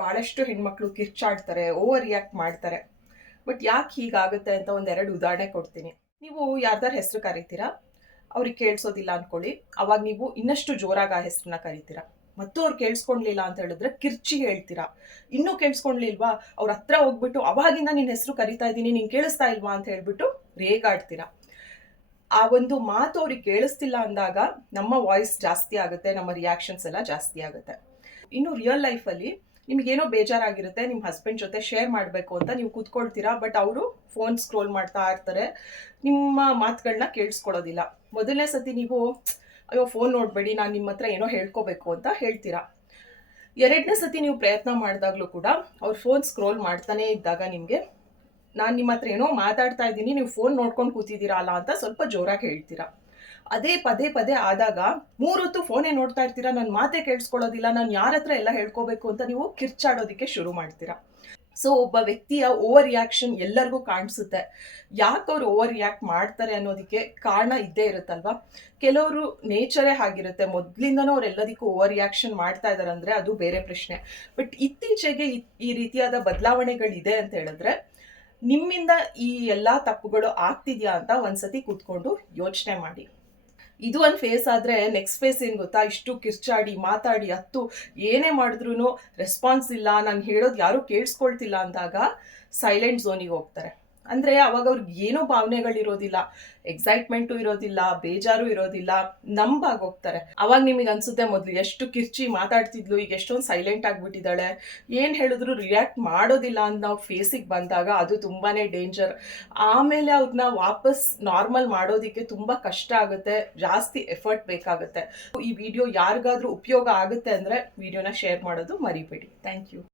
ಬಹಳಷ್ಟು ಹೆಣ್ಮಕ್ಳು ಕಿರ್ಚಾಡ್ತಾರೆ, over react ಮಾಡ್ತಾರೆ. ಬಟ್ ಯಾಕೆ ಹೀಗಾಗುತ್ತೆ ಅಂತ ಒಂದೆರಡು ಉದಾಹರಣೆ ಕೊಡ್ತೀನಿ. ನೀವು ಯಾರ್ದಾರ ಹೆಸರು ಕರಿತೀರಾ, ಅವ್ರಿಗೆ ಕೇಳಿಸೋದಿಲ್ಲ ಅನ್ಕೊಳ್ಳಿ. ಅವಾಗ ನೀವು ಇನ್ನಷ್ಟು ಜೋರಾಗಿ ಆ ಹೆಸರನ್ನ ಕರಿತೀರಾ. ಮತ್ತು ಅವ್ರು ಕೇಳಿಸ್ಕೊಂಡ್ಲಿಲ್ಲ ಅಂತ ಹೇಳಿದ್ರೆ ಕಿರ್ಚಿ ಹೇಳ್ತೀರಾ. ಇನ್ನೂ ಕೇಳಿಸ್ಕೊಂಡ್ಲಿಲ್ವಾ, ಅವ್ರ ಹತ್ರ ಹೋಗ್ಬಿಟ್ಟು ಅವಾಗಿಂದ ನಿನ್ನ ಹೆಸರು ಕರಿತಾ ಇದ್ದೀನಿ, ನೀನು ಕೇಳಿಸ್ತಾ ಇಲ್ವಾ ಅಂತ ಹೇಳ್ಬಿಟ್ಟು ರೇಗಾಡ್ತೀರಾ. ಆ ಒಂದು ಮಾತು ಅವ್ರಿಗೆ ಕೇಳಿಸ್ತಿಲ್ಲ ಅಂದಾಗ ನಮ್ಮ ವಾಯ್ಸ್ ಜಾಸ್ತಿ ಆಗುತ್ತೆ, ನಮ್ಮ ರಿಯಾಕ್ಷನ್ಸ್ ಎಲ್ಲ ಜಾಸ್ತಿ ಆಗುತ್ತೆ. ಇನ್ನು ರಿಯಲ್ ಲೈಫಲ್ಲಿ ನಿಮಗೇನೋ ಬೇಜಾರಾಗಿರುತ್ತೆ, ನಿಮ್ಮ ಹಸ್ಬೆಂಡ್ ಜೊತೆ ಶೇರ್ ಮಾಡಬೇಕು ಅಂತ ನೀವು ಕೂತ್ಕೊಳ್ತೀರಾ. ಬಟ್ ಅವರು ಫೋನ್ ಸ್ಕ್ರೋಲ್ ಮಾಡ್ತಾ ಇರ್ತಾರೆ, ನಿಮ್ಮ ಮಾತುಗಳನ್ನ ಕೇಳಿಸ್ಕೊಳ್ಳೋದಿಲ್ಲ. ಮೊದಲನೇ ಸತಿ ನೀವು ಅಯ್ಯೋ ಫೋನ್ ನೋಡಬೇಡಿ, ನಾನು ನಿಮ್ಮ ಹತ್ರ ಏನೋ ಹೇಳ್ಕೋಬೇಕು ಅಂತ ಹೇಳ್ತೀರಾ. ಎರಡನೇ ಸತಿ ನೀವು ಪ್ರಯತ್ನ ಮಾಡಿದಾಗಲೂ ಕೂಡ ಅವ್ರು ಫೋನ್ ಸ್ಕ್ರೋಲ್ ಮಾಡ್ತಾನೇ ಇದ್ದಾಗ ನಿಮಗೆ ನಾನು ನಿಮ್ಮ ಹತ್ರ ಏನೋ ಮಾತಾಡ್ತಾ ಇದ್ದೀನಿ, ನೀವು ಫೋನ್ ನೋಡ್ಕೊಂಡು ಕೂತಿದ್ದೀರಾ ಅಲ್ಲ ಅಂತ ಸ್ವಲ್ಪ ಜೋರಾಗಿ ಹೇಳ್ತೀರಾ. ಅದೇ ಪದೇ ಪದೇ ಆದಾಗ 3 ಹೊತ್ತು ಫೋನೇ ನೋಡ್ತಾ ಇರ್ತೀರಾ, ನನ್ನ ಮಾತೇ ಕೇಳಿಸ್ಕೊಳ್ಳೋದಿಲ್ಲ, ನಾನು ಯಾರ ಹತ್ರ ಎಲ್ಲ ಹೇಳ್ಕೋಬೇಕು ಅಂತ ನೀವು ಕಿರ್ಚಾಡೋದಕ್ಕೆ ಶುರು ಮಾಡ್ತೀರಾ. ಸೊ ಒಬ್ಬ ವ್ಯಕ್ತಿಯ ಓವರ್ ರಿಯಾಕ್ಷನ್ ಎಲ್ಲರಿಗೂ ಕಾಣಿಸುತ್ತೆ. ಯಾಕೆ ಅವ್ರು ಓವರ್ ರಿಯಾಕ್ಟ್ ಮಾಡ್ತಾರೆ ಅನ್ನೋದಕ್ಕೆ ಕಾರಣ ಇದ್ದೇ ಇರುತ್ತಲ್ವಾ. ಕೆಲವರು ನೇಚರೇ ಆಗಿರುತ್ತೆ, ಮೊದಲಿಂದನೂ ಅವ್ರು ಎಲ್ಲದಕ್ಕೂ ಓವರ್ ರಿಯಾಕ್ಷನ್ ಮಾಡ್ತಾ ಇದ್ದಾರೆ ಅಂದರೆ ಅದು ಬೇರೆ ಪ್ರಶ್ನೆ. ಬಟ್ ಇತ್ತೀಚೆಗೆ ಈ ರೀತಿಯಾದ ಬದಲಾವಣೆಗಳಿದೆ ಅಂತ ಹೇಳಿದ್ರೆ ನಿಮ್ಮಿಂದ ಈ ಎಲ್ಲ ತಪ್ಪುಗಳು ಆಗ್ತಿದ್ಯಾ ಅಂತ ಒಂದ್ಸತಿ ಕೂತ್ಕೊಂಡು ಯೋಚನೆ ಮಾಡಿ. ಇದು ಒಂದು ಫೇಸ್ ಆದರೆ ನೆಕ್ಸ್ಟ್ ಫೇಸ್ ಏನು ಗೊತ್ತಾ, ಇಷ್ಟು ಕಿರ್ಚಾಡಿ ಮಾತಾಡಿ ಹತ್ತು ಏನೇ ಮಾಡಿದ್ರೂ ರೆಸ್ಪಾನ್ಸ್ ಇಲ್ಲ, ನಾನು ಹೇಳೋದು ಯಾರೂ ಕೇಳಿಸ್ಕೊಳ್ತಿಲ್ಲ ಅಂದಾಗ ಸೈಲೆಂಟ್ ಝೋನಿಗೆ ಹೋಗ್ತಾರೆ. ಅಂದರೆ ಅವಾಗ ಅವ್ರಿಗೆ ಏನೋ ಭಾವನೆಗಳಿರೋದಿಲ್ಲ, ಎಕ್ಸೈಟ್ಮೆಂಟು ಇರೋದಿಲ್ಲ, ಬೇಜಾರು ಇರೋದಿಲ್ಲ, ನಂಬಾಗಿ ಹೋಗ್ತಾರೆ. ಅವಾಗ ನಿಮಗೆ ಅನ್ಸುತ್ತೆ ಮೊದಲು ಎಷ್ಟು ಕಿರ್ಚಿ ಮಾತಾಡ್ತಿದ್ಲು, ಈಗ ಎಷ್ಟೊಂದು ಸೈಲೆಂಟ್ ಆಗಿಬಿಟ್ಟಿದ್ದಾಳೆ, ಏನು ಹೇಳಿದ್ರು ರಿಯಾಕ್ಟ್ ಮಾಡೋದಿಲ್ಲ ಅಂತ ನಾವು ಫೇಸಿಗೆ ಬಂದಾಗ ಅದು ತುಂಬಾ ಡೇಂಜರ್. ಆಮೇಲೆ ಅವ್ರನ್ನ ವಾಪಸ್ ನಾರ್ಮಲ್ ಮಾಡೋದಕ್ಕೆ ತುಂಬ ಕಷ್ಟ ಆಗುತ್ತೆ, ಜಾಸ್ತಿ ಎಫರ್ಟ್ ಬೇಕಾಗುತ್ತೆ. ಈ ವಿಡಿಯೋ ಯಾರಿಗಾದ್ರೂ ಉಪಯೋಗ ಆಗುತ್ತೆ ಅಂದರೆ ವಿಡಿಯೋನ ಶೇರ್ ಮಾಡೋದು ಮರಿಬೇಡಿ. Thank you.